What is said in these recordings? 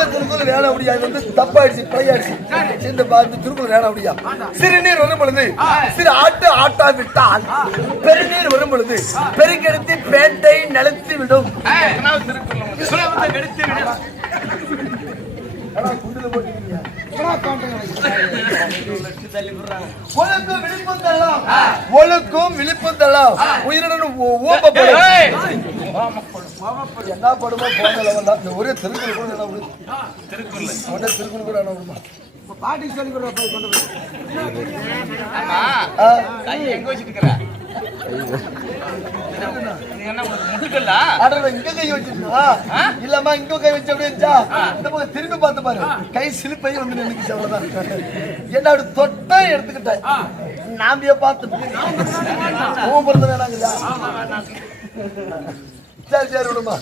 இந்த திருக்குறள் வேண முடியாது வந்து தப்பாயிடுச்சு பிழையாயிடுச்சு. இந்த திருக்குறள் வேண முடியா. சிறுநீர் வரும் பொழுது சிறு ஆட்டா விட்டால் பெருநீர் வரும் பொழுது பெருக்கெடுத்து பேட்டை நிலத்தி விடும். ஒழுக்கும் விழிப்பும் தள்ளலாம் உயிருடன் என்ன படுமோ போன ஒரே திருக்குறள் கூட திருக்குறள் கூட பாட்டி சொல்லி எங்க வச்சிருக்கிற இல்லம்மா இங்க கை வச்சு அப்படியே திரும்பி பார்த்து பாரு கை சிலிப்பை வந்து நினைச்சு அவ்வளவுதான். என்ன தொட்டா எடுத்துக்கிட்டேன் நாம்பிய பார்த்து வேணாங்களா? சரி சரி விடுமா.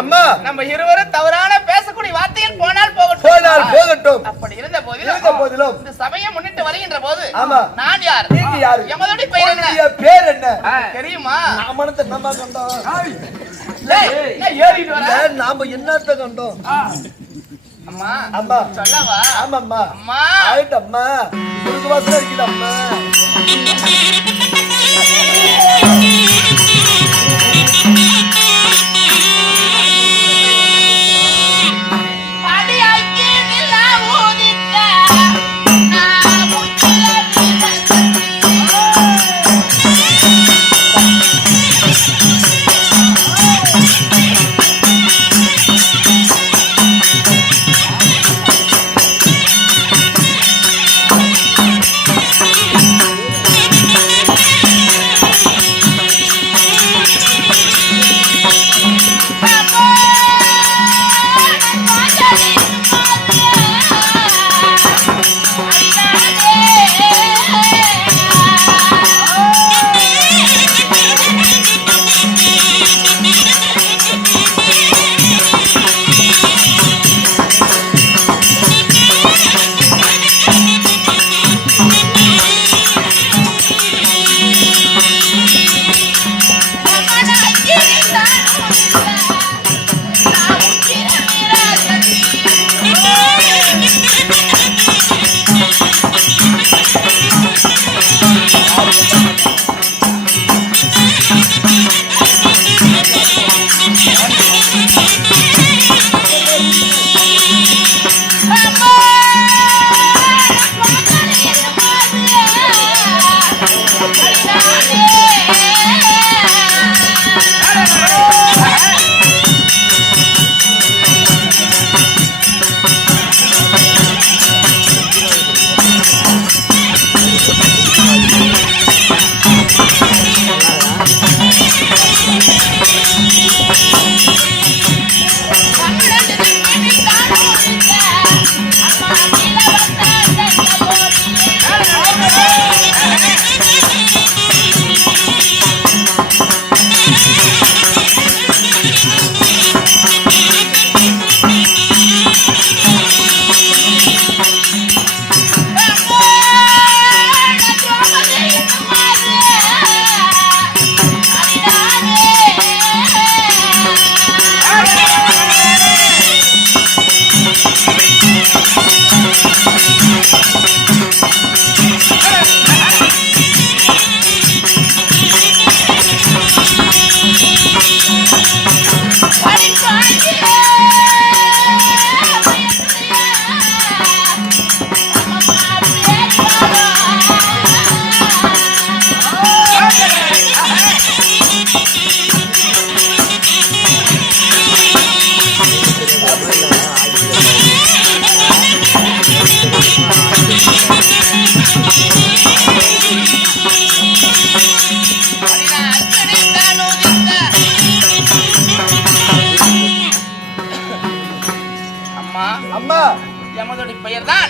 அம்மா நம்ம இருவரும் தவறான பேசக்கூடிய வார்த்தைகள் போனால் போகட்டும். அப்படி இருந்த போதிலும் இந்த சமயம் முன்னிட்டு வருகின்ற போது நான் யார், நீங்க யாரு, எமதுடைய பேர் என்ன தெரியுமா? நாமனத்தை நம்ம கண்டோம். ஏறிட்டு வர நாம என்னத்த கண்டோம்? அம்மா அம்மா சொல்லவா? ஆமாம்மா அம்மா ஆயிட்டு அம்மா குறுக்கு வாசல் இருக்குது அம்மா.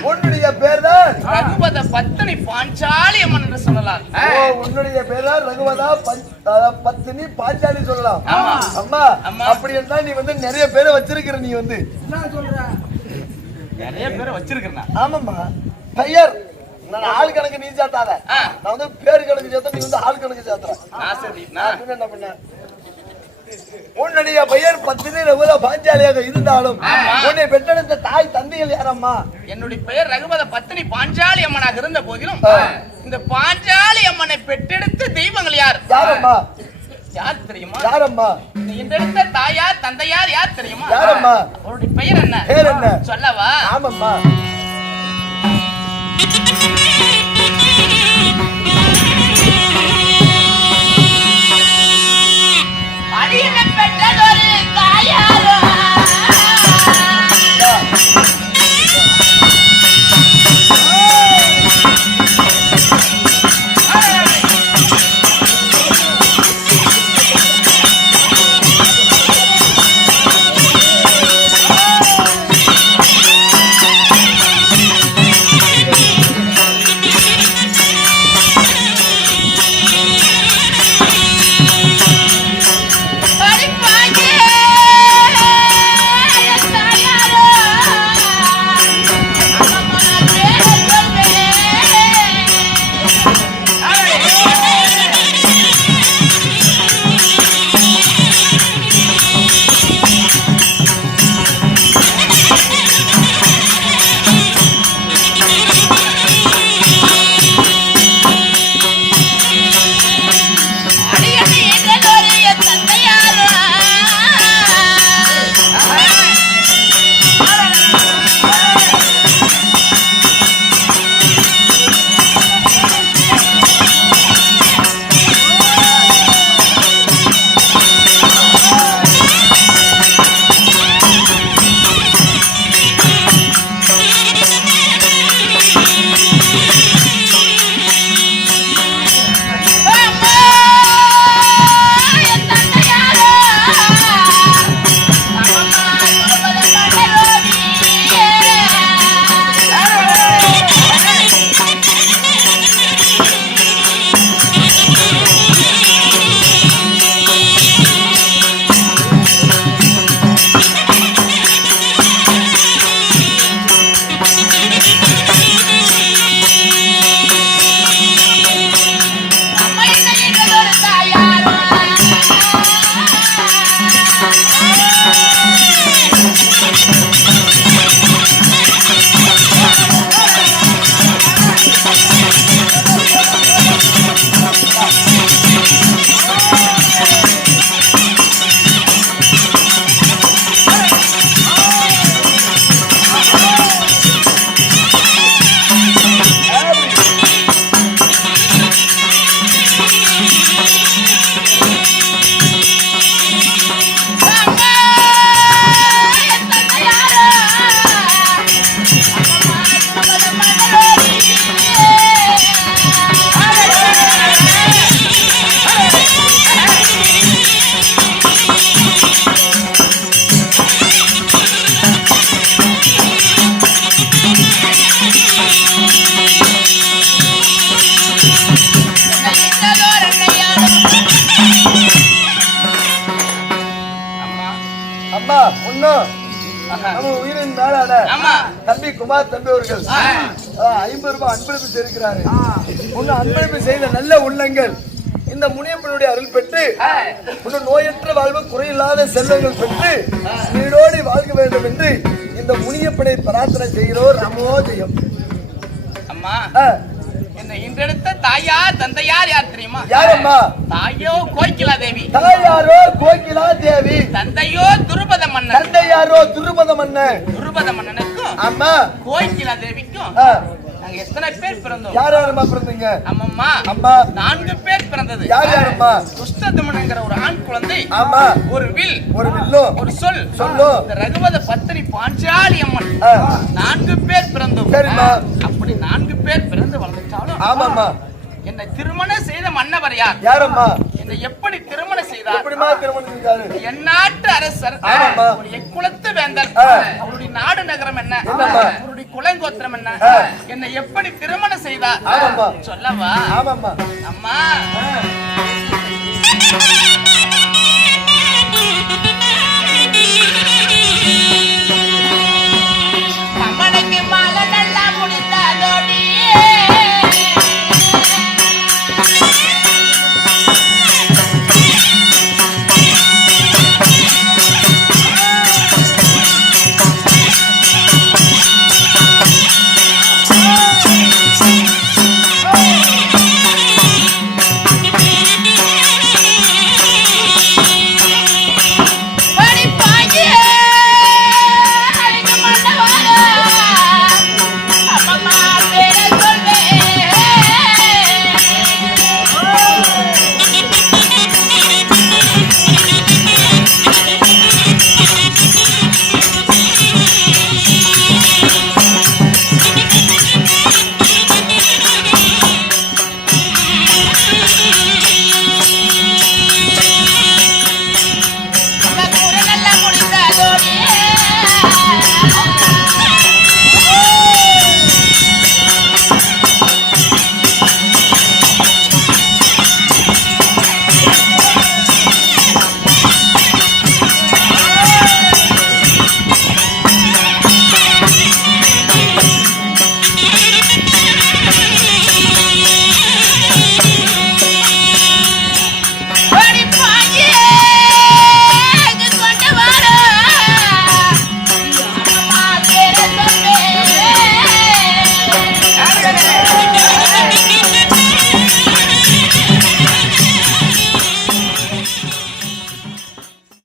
உன்னுடைய பேர்தான் ரகுவத பத்தினி பாஞ்சாலி அம்மன் என்று சொல்லலாம். உன்னுடைய பேர்தான் ரகுவதா பத்தினி பாஞ்சாலி சொல்லலாம். அம்மா அப்படி இருந்தா நீ வந்து நிறைய பேரை வச்சிருக்கிற. நீ வந்து நிறைய பேரை வச்சிருக்கிறா? ஆமாம்மா. பெயர் நான் ஆள் கணக்கு நீ சேர்த்தாத. நான் வந்து பேர் கணக்கு சேர்த்த, நீ வந்து ஆள் கணக்கு சேர்த்துற. நான் என்ன பண்ண உன்னுடைய பெயர் பத்தினி ரகுபத பாஞ்சாலியாக இருந்தாலும் உன்னை பெற்றெடுத்த தாய் தந்தைகள் யாரம்மா? என்னுடைய பெயர் ரகுபத பத்தினி பாஞ்சாலி அம்மனாக இருந்த போதிலும் இந்த பாஞ்சாலி அம்மனை பெற்றெடுத்த தெய்வங்கள் யார்? யாரம்மா? யார் தெரியுமா? யாரம்மா? இந்த எடுத்த தாயார் தந்தையார் யார் தெரியுமா? யாரம்மா? அவருடைய பெயர் என்ன? பேர் என்ன? சொல்லவா? ஆமாம்மா. அடியனை பெற்றதொரு தாயாரோ நம்ம உயிரின் மேலான தம்பி குமார் தம்பி அவர்கள் 50 ரூபாய் அன்பளிப்பு செய்திருக்கிறாரு. உன்னை அன்பளிப்பு செய்த நல்ல உள்ளங்கள் இந்த முனியப்பனுடைய அருள் பெற்று உன்னை நோயற்ற வாழ்வு குறையில்லாத செல்வங்கள் பெற்று நீடோடி வாழ்க வேண்டும் என்று இந்த முனியப்பனை பிரார்த்தனை செய்கிறோர். அமோதயம். அம்மா என்ன இன்றெடுத்த தாயார் தந்தையார் யார் தெரியுமா? யாரம்மா? தாயோ கோகிலா தேவி. தாயாரோ கோகிலா தேவி. தந்தையோ துருபத மன்னன். தந்தையாரோ துருபத மன்னன். துருபத மன்னனுக்கும் அம்மா கோகிலா தேவிக்கும் நாங்க எத்தனை பேர் பிறந்தோம்? யார் யாரம்மா பிறந்தீங்க? அம்மம்மா அம்மா 4 பேர் பிறந்தது. யார் யாரம்மா? துஷ்டதுமனங்கிற ஒரு ஆண் குழந்தை. ஆமா. ஒரு வில். ஒரு வில்லும். ஒரு சொல். சொல்லும். இந்த ரகுபத பத்தினி பாஞ்சாலி அம்மன் 4 பேர் பிறந்தோம். சரிம்மா. அப்படி 4 பேர் பிறந்து வளர்ந்துட்டாலும் ஆமாம்மா என்னை திருமணம் செய்த மன்னவர் யார்? யாரம்மா? என்னை எப்படி திருமணம் செய்தார்? எப்படிமா திருமணம் செய்தாரு? எந்நாட்டு அரசர். ஆமாம்மா. ஒரு எக்குலத்து வேந்தர். அவருடைய நாடு நகரம் என்ன? என்னம்மா? அவருடைய குலங்கோத்திரம் என்ன? என்னை எப்படி திருமணம் செய்தார்? ஆமாம்மா. சொல்லவா? ஆமாம்மா. அம்மா